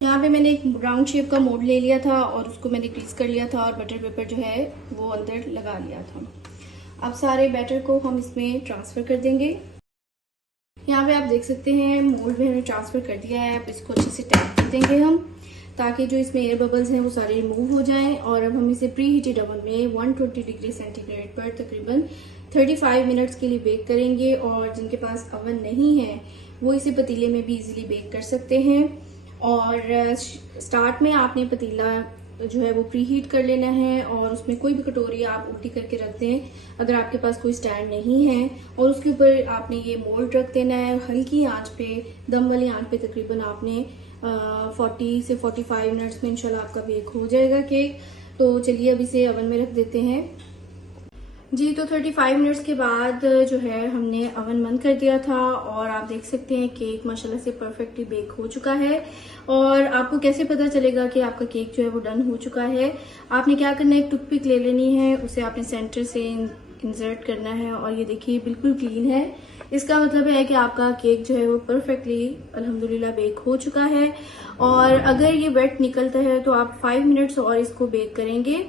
यहाँ पे मैंने एक राउंड शेप का मोल्ड ले लिया था और उसको मैंने ग्रीस कर लिया था और बटर पेपर जो है वो अंदर लगा लिया था। अब सारे बैटर को हम इसमें ट्रांसफ़र कर देंगे। यहाँ पे आप देख सकते हैं मोल्ड में हमने ट्रांसफ़र कर दिया है। अब इसको अच्छे से टैप कर देंगे हम, ताकि जो इसमें एयर बबल्स हैं वो सारे रिमूव हो जाएं। और अब हम इसे प्री हीटेड ओवन में 120 डिग्री सेंटीग्रेड पर तकरीबन 35 मिनट्स के लिए बेक करेंगे। और जिनके पास ओवन नहीं है वो इसे पतीले में भी इजीली बेक कर सकते हैं। और स्टार्ट में आपने पतीला जो है वो प्री हीट कर लेना है और उसमें कोई भी कटोरी आप उल्टी करके रख दें अगर आपके पास कोई स्टैंड नहीं है। और उसके ऊपर आपने ये मोल्ड रख देना है हल्की आंच पे, दम वाली आंच पे। तकरीबन आपने 40 से 45 मिनट्स में इंशाल्लाह आपका बेक हो जाएगा केक। तो चलिए अब इसे ओवन में रख देते हैं जी। तो 35 मिनट्स के बाद जो है हमने ओवन बंद कर दिया था और आप देख सकते हैं केक माशाल्लाह से परफेक्टली बेक हो चुका है। और आपको कैसे पता चलेगा कि आपका केक जो है वो डन हो चुका है? आपने क्या करना है, एक टूथपिक ले लेनी है, उसे आपने सेंटर से इंसर्ट करना है और ये देखिए बिल्कुल क्लीन है। इसका मतलब है कि आपका केक जो है वो परफेक्टली अल्हम्दुलिल्लाह बेक हो चुका है। और अगर ये वेट निकलता है तो आप 5 मिनट्स और इसको बेक करेंगे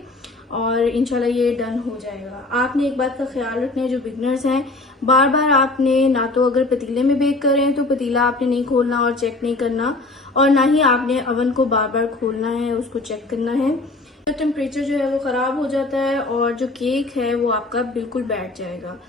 और इंशाल्लाह ये डन हो जाएगा। आपने एक बात का ख्याल रखना है, जो बिगनर्स हैं, बार बार आपने ना तो अगर पतीले में बेक कर रहे हैं तो पतीला आपने नहीं खोलना और चेक नहीं करना, और ना ही आपने ओवन को बार बार खोलना है, उसको चेक करना है। तो टेम्परेचर जो है वो खराब हो जाता है और जो केक है वो आपका बिल्कुल बैठ जाएगा।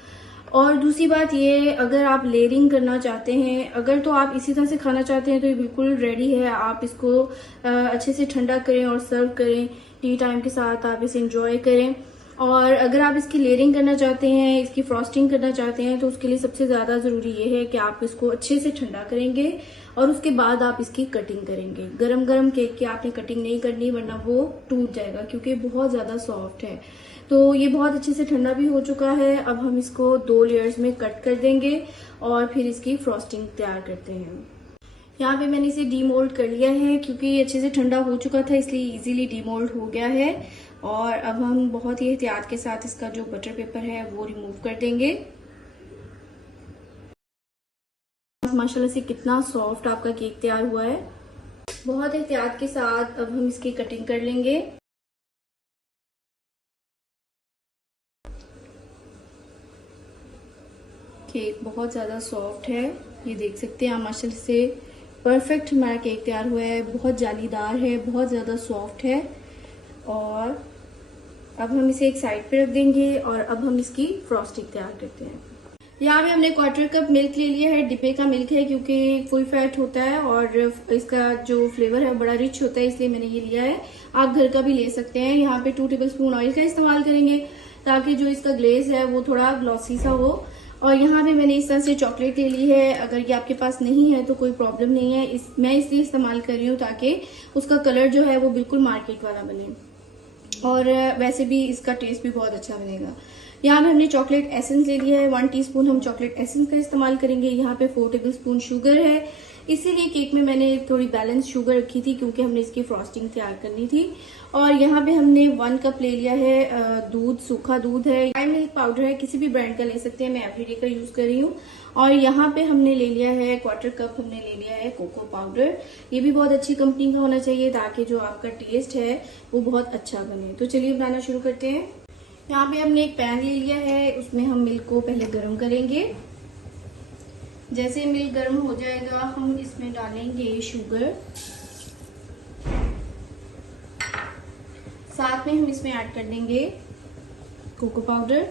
और दूसरी बात ये, अगर आप लेयरिंग करना चाहते हैं, अगर तो आप इसी तरह से खाना चाहते हैं तो ये बिल्कुल रेडी है। आप इसको अच्छे से ठंडा करें और सर्व करें, टी टाइम के साथ आप इसे एंजॉय करें। और अगर आप इसकी लेयरिंग करना चाहते हैं, इसकी फ्रॉस्टिंग करना चाहते हैं, तो उसके लिए सबसे ज़्यादा ज़रूरी ये है कि आप इसको अच्छे से ठंडा करेंगे और उसके बाद आप इसकी कटिंग करेंगे। गरम गरम केक की आपने कटिंग नहीं करनी, वरना वो टूट जाएगा क्योंकि बहुत ज़्यादा सॉफ्ट है। तो ये बहुत अच्छे से ठंडा भी हो चुका है। अब हम इसको 2 लेयर्स में कट कर देंगे और फिर इसकी फ्रॉस्टिंग तैयार करते हैं। यहाँ पे मैंने इसे डीमोल्ड कर लिया है क्योंकि ये अच्छे से ठंडा हो चुका था, इसलिए इजीली डीमोल्ड हो गया है। और अब हम बहुत ही एहतियात के साथ इसका जो बटर पेपर है वो रिमूव कर देंगे। माशाल्लाह से कितना सॉफ्ट आपका केक तैयार हुआ है। बहुत एहतियात के साथ अब हम इसकी कटिंग कर लेंगे। केक बहुत ज़्यादा सॉफ्ट है, ये देख सकते हैं आप। माशाल्लाह से परफेक्ट हमारा केक तैयार हुआ है, बहुत जालीदार है, बहुत ज़्यादा सॉफ्ट है। और अब हम इसे एक साइड पे रख देंगे और अब हम इसकी फ्रॉस्टिंग तैयार करते हैं। यहाँ पे हमने 1/4 कप मिल्क ले लिया है, डिब्बे का मिल्क है क्योंकि फुल फैट होता है और इसका जो फ्लेवर है बड़ा रिच होता है, इसलिए मैंने ये लिया है। आप घर का भी ले सकते हैं। यहाँ पे 2 टेबलस्पून ऑयल का इस्तेमाल करेंगे ताकि जो इसका ग्लेज है वो थोड़ा ग्लॉसी सा हो। और यहाँ पे मैंने इस तरह से चॉकलेट ले ली है। अगर ये आपके पास नहीं है तो कोई प्रॉब्लम नहीं है, मैं इसलिए इस्तेमाल कर रही हूँ ताकि उसका कलर जो है वो बिल्कुल मार्केट वाला बने और वैसे भी इसका टेस्ट भी बहुत अच्छा बनेगा। यहाँ पे हमने चॉकलेट एसेंस ले लिया है, 1 टीस्पून हम चॉकलेट एसेंस का इस्तेमाल करेंगे। यहाँ पे 4 टेबलस्पून शुगर है, इसीलिए केक में मैंने थोड़ी बैलेंस शुगर रखी थी क्योंकि हमने इसकी फ्रॉस्टिंग तैयार करनी थी। और यहाँ पे हमने 1 कप ले लिया है दूध, सूखा दूध है, ड्राई मिल्क पाउडर है, किसी भी ब्रांड का ले सकते हैं, मैं एवरीडे का यूज कर रही हूँ। और यहाँ पे हमने ले लिया है 1/4 कप हमने ले लिया है कोको पाउडर। ये भी बहुत अच्छी कंपनी का होना चाहिए ताकि जो आपका टेस्ट है वो बहुत अच्छा बने। तो चलिए बनाना शुरू करते हैं। यहाँ पे हमने एक पैन ले लिया है, उसमें हम मिल्क को पहले गर्म करेंगे। जैसे मिल्क गर्म हो जाएगा हम इसमें डालेंगे शुगर, साथ में हम इसमें ऐड कर देंगे कोको पाउडर,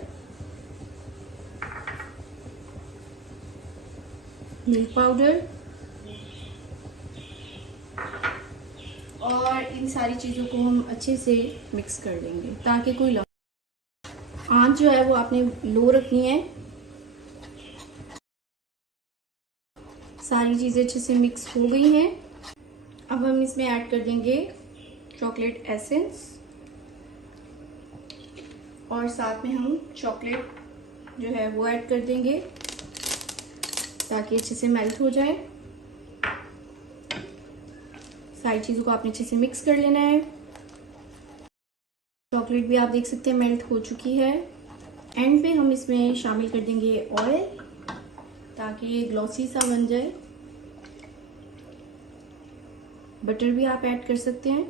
मिल्क पाउडर और इन सारी चीज़ों को हम अच्छे से मिक्स कर देंगे ताकि कोई आंच जो है वो आपने लो रखनी है। सारी चीज़ें अच्छे से मिक्स हो गई हैं। अब हम इसमें ऐड कर देंगे चॉकलेट एसेंस और साथ में हम चॉकलेट जो है वो ऐड कर देंगे ताकि अच्छे से मेल्ट हो जाए। सारी चीज़ों को आपने अच्छे से मिक्स कर लेना है। चॉकलेट भी आप देख सकते हैं मेल्ट हो चुकी है। एंड पे हम इसमें शामिल कर देंगे ऑयल ताकि ये ग्लॉसी सा बन जाए। बटर भी आप ऐड कर सकते हैं।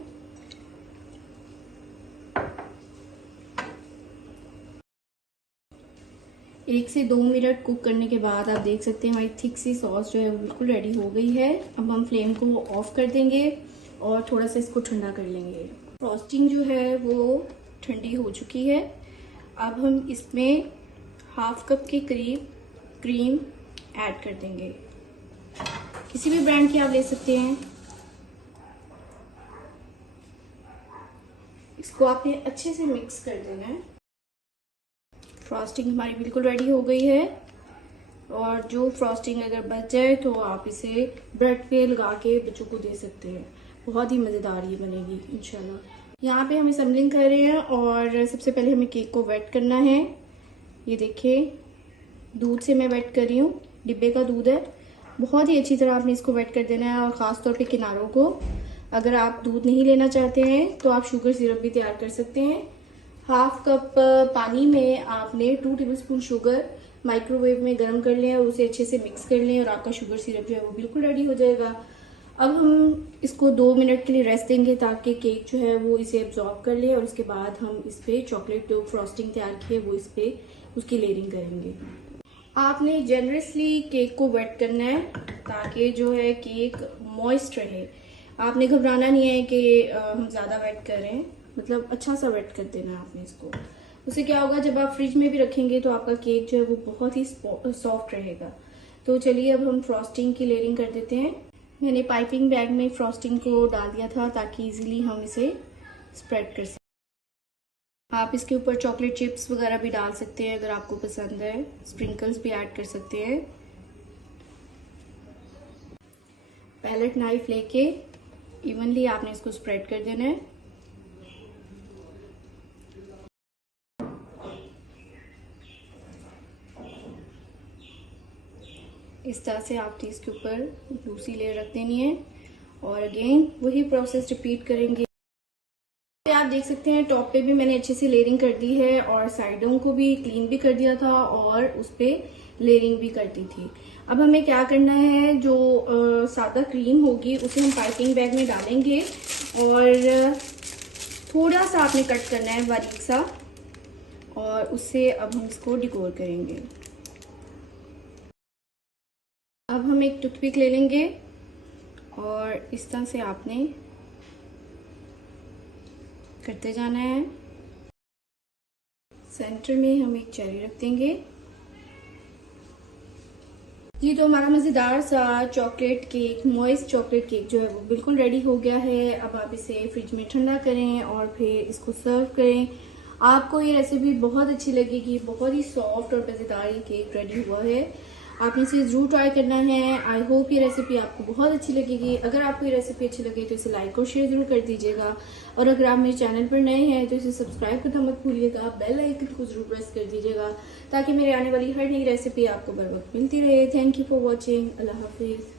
एक से 2 मिनट कुक करने के बाद आप देख सकते हैं हमारी थिक सी सॉस जो है वो बिल्कुल रेडी हो गई है। अब हम फ्लेम को ऑफ कर देंगे और थोड़ा सा इसको ठंडा कर लेंगे। फ्रॉस्टिंग जो है वो ठंडी हो चुकी है। अब हम इसमें हाफ कप के करीब क्रीम ऐड कर देंगे। किसी भी ब्रांड की आप ले सकते हैं। इसको आपने अच्छे से मिक्स कर देना है। फ्रॉस्टिंग हमारी बिल्कुल रेडी हो गई है और जो फ्रॉस्टिंग अगर बच जाए तो आप इसे ब्रेड पे लगा के बच्चों को दे सकते हैं। बहुत ही मज़ेदार ये बनेगी इंशाल्लाह। यहाँ पे हम असेंबलिंग कर रहे हैं और सबसे पहले हमें केक को वेट करना है। ये देखिए दूध से मैं वेट कर रही हूँ, डिब्बे का दूध है। बहुत ही अच्छी तरह आपने इसको वेट कर देना है और ख़ास तौर पे किनारों को। अगर आप दूध नहीं लेना चाहते हैं तो आप शुगर सिरप भी तैयार कर सकते हैं। हाफ कप पानी में आपने 2 टेबलस्पून शुगर माइक्रोवेव में गर्म कर लें और उसे अच्छे से मिक्स कर लें और आपका शुगर सिरप जो है वो बिल्कुल रेडी हो जाएगा। अब हम इसको 2 मिनट के लिए रेस्ट देंगे ताकि केक जो है वो इसे एब्जॉर्ब कर ले और उसके बाद हम इस पे चॉकलेट जो फ्रॉस्टिंग तैयार की है वो इस पे उसकी लेयरिंग करेंगे। आपने जेनरसली केक को वेट करना है ताकि जो है केक मॉइस्ट रहे। आपने घबराना नहीं है कि हम ज़्यादा वेट कर रहे हैं, मतलब अच्छा सा वेट कर देना है आपने इसको। उससे क्या होगा, जब आप फ्रिज में भी रखेंगे तो आपका केक जो है वो बहुत ही सॉफ्ट रहेगा। तो चलिए अब हम फ्रॉस्टिंग की लेयरिंग कर देते हैं। मैंने पाइपिंग बैग में फ्रॉस्टिंग को डाल दिया था ताकि इजीली हम इसे स्प्रेड कर सकें। आप इसके ऊपर चॉकलेट चिप्स वगैरह भी डाल सकते हैं अगर आपको पसंद है। स्प्रिंकल्स भी ऐड कर सकते हैं। पैलेट नाइफ लेके इवनली आपने इसको स्प्रेड कर देना है। इस तरह से आपने इसके ऊपर दूसरी लेयर रख देनी है और अगेन वही प्रोसेस रिपीट करेंगे। आप देख सकते हैं टॉप पे भी मैंने अच्छे से लेयरिंग कर दी है और साइडों को भी क्लीन भी कर दिया था और उस पे लेयरिंग भी कर दी थी। अब हमें क्या करना है, जो सादा क्रीम होगी उसे हम पाइपिंग बैग में डालेंगे और थोड़ा सा आपने कट करना है बारीक सा और उससे अब हम इसको डेकोर करेंगे। अब हम एक टूथपिक ले लेंगे और इस तरह से आपने करते जाना है। सेंटर में हम एक चेरी रख देंगे। जी तो हमारा मज़ेदार सा chocolate cake, moist chocolate cake जो है वो बिल्कुल रेडी हो गया है। अब आप इसे फ्रिज में ठंडा करें और फिर इसको सर्व करें। आपको ये रेसिपी बहुत अच्छी लगेगी। बहुत ही सॉफ्ट और मज़ेदार ये केक रेडी हुआ है। आपने इसे ज़रूर ट्राई करना है। आई होप ये रेसिपी आपको बहुत अच्छी लगेगी। अगर आपको ये रेसिपी अच्छी लगे तो इसे लाइक और शेयर जरूर कर दीजिएगा और अगर आप मेरे चैनल पर नए हैं तो इसे सब्सक्राइब करना मत भूलिएगा। बेल आइकन को जरूर प्रेस कर दीजिएगा ताकि मेरे आने वाली हर नई रेसिपी आपको बर वक्त मिलती रहे। Thank you for watching. अल्लाह हाफिज़।